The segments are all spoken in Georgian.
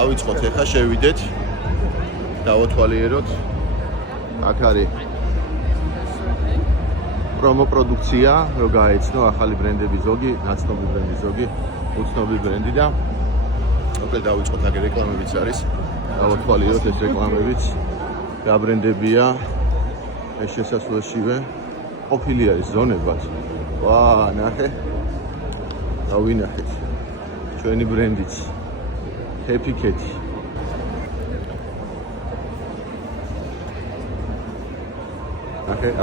დავიწყოთ ეხა შევიდეთ. დავათვალიეროთ. აქ არის პრომო პროდუქცია, რო გაეცნო ახალი ბრენდები ზოგი, ნაცნობი ბრენდი ზოგი, უცნობი ბრენდი და მოკლედ დავიწყოთ აქ რეკლამებიც არის. დავათვალიეროთ ეს რეკლამებიც. გაბრენდებია ეს შესასვლელშივე. ყოფილი არის ზონებად. ვა, ნახე. დავინახეთ. ჩვენი ბრენდიც. Happy Cat.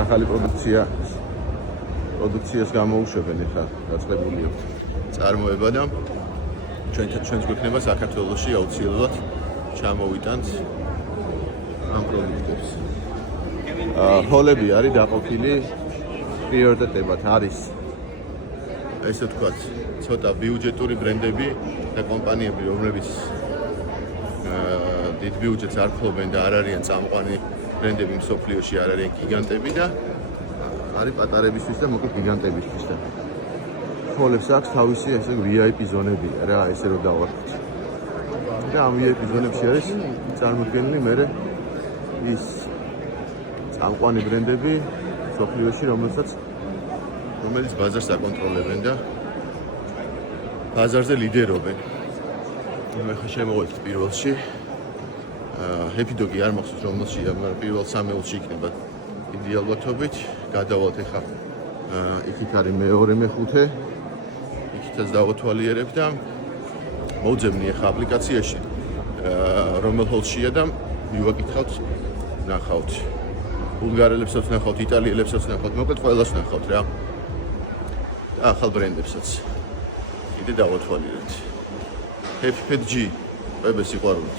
ახალი პროდუქციას გამოუშვებენ ახლა დაწყებული აქვს წარმოება და ჩვენს გვექნება საქართველოში აუცილებლად ჩამოვიტანთ ამ პროდუქტებს. ჰოლები არის დაყოფილი პრიორიტეტებად არის ესე ვთქვათ ცოტა ბიუჯეტური ბრენდები და კომპანიები რომლებიც დიდ ბიუჯეტს არ ფლობენ და არ არიან წამყვანი ბრენდები მსოფლიოში არ არიან გიგანტები და არის პატარებისთვის და მოკლედ გიგანტებისთვის და ჰოლებს აქვს თავისი ესე VIP ზონები რა ესე რომ დავარქვით და ამ VIP ზონებში არის წარმოდგენილი მე ის წამყვანი ბრენდები მსოფლიოში რომელიც ბაზარს აკონტროლებენ და ბაზარზე ლიდერობენ. მე ხა შემოვეცით პირველში Happy Dog-ი არ მახსოვს რომელშია, მაგრამ პირველ 3-ში იქნება დიდი ალბათობით. გადავალთ ეხა იქით არის მეორე მეხუთე. იქითაც დავათვალიერებ და მოვძებნი ეხა აპლიკაციაში რომელ ჰოლშია და მივაკითხავთ, ნახავთ. ბულგარელებსაც ნახავთ, იტალიელებსაც ნახავთ, მოკლედ ყველას ნახავთ რა. ახალ ბრენდებსაც. კიდე დავათვალიერებთ. Happy Pet G, ყებეს სიყვარულით.